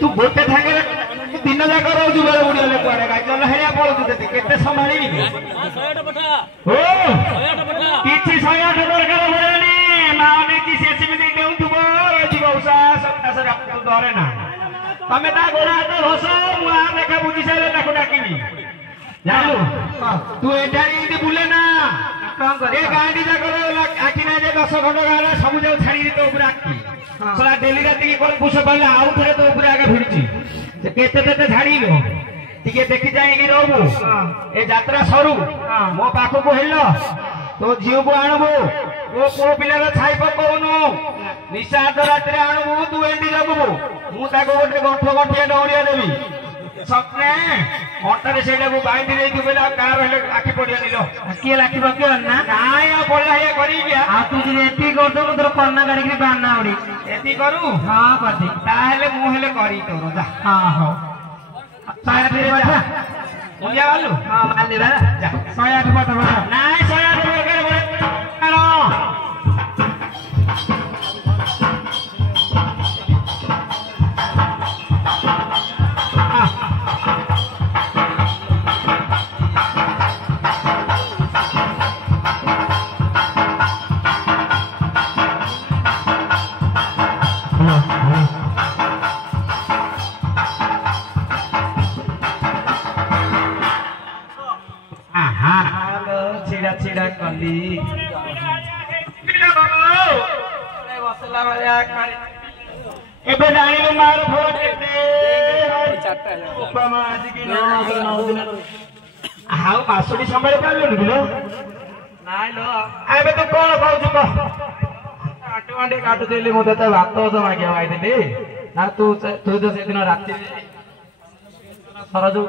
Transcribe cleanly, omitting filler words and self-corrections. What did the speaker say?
तू गोटे ठांगे दिन जाक रोजु बेले बुड़ीगले कुआड़े गाई चल हेरिया पड़ू केते संभाली किसी 108 दरकार होनी माने कि सेसिमिनी देउथबो रोजिबो उसा सत्तास तू डरे ना तमे ता गोड़ा हाथ घस मु आ देखा बुझी सारे ताको डाकिनी जानू तू एठारी इति बुले ना कौन करे ए गांडी जाक आखि ना जे 10 खंड गाले सब जो छाड़ी तो ऊपर आखि सला डेली राती की कोन पुछ पड़ला आउ थरे तो ऊपर आगे भिड़ची से केते केते झाड़ी लो टिके देखि जाई कि रहबो ए यात्रा सरू मो पाखो को हेलो तो जीव को आणबो ओ को पिला छाई पकोनु निशाद रात रे आणबो तू एंडी लगबो मु ताको गोटे गंठ गंठिया डौरिया देबी सपने घंटारे सेटा को बांधी दे कि बेला कार हेले आखि पड़िया निलो के लाखि बकियो ना नाय आ बोला हे करी गया आ तू जे एती कर दो तोर कन्ना गाड़ी के बाना उड़ी एती करू हां करदी ताहेले मु हेले करी तोर जा हां हो 108 रे बाटा मुलिया वालू हां मान ले जा 108 बाटा नाय 108 बरकर बड़े करो छिड़ा कली बसला वाला एबे डाणी मार फोड़ केते उपमा आज की 9 दिन हाउ मासुडी संभाळ पारलो लो नाय लो एबे तो कोन कहू छु आटो आंडे काटू देली मते त भात तो मागे आइ देली ना तू तो से दिन राती सरजू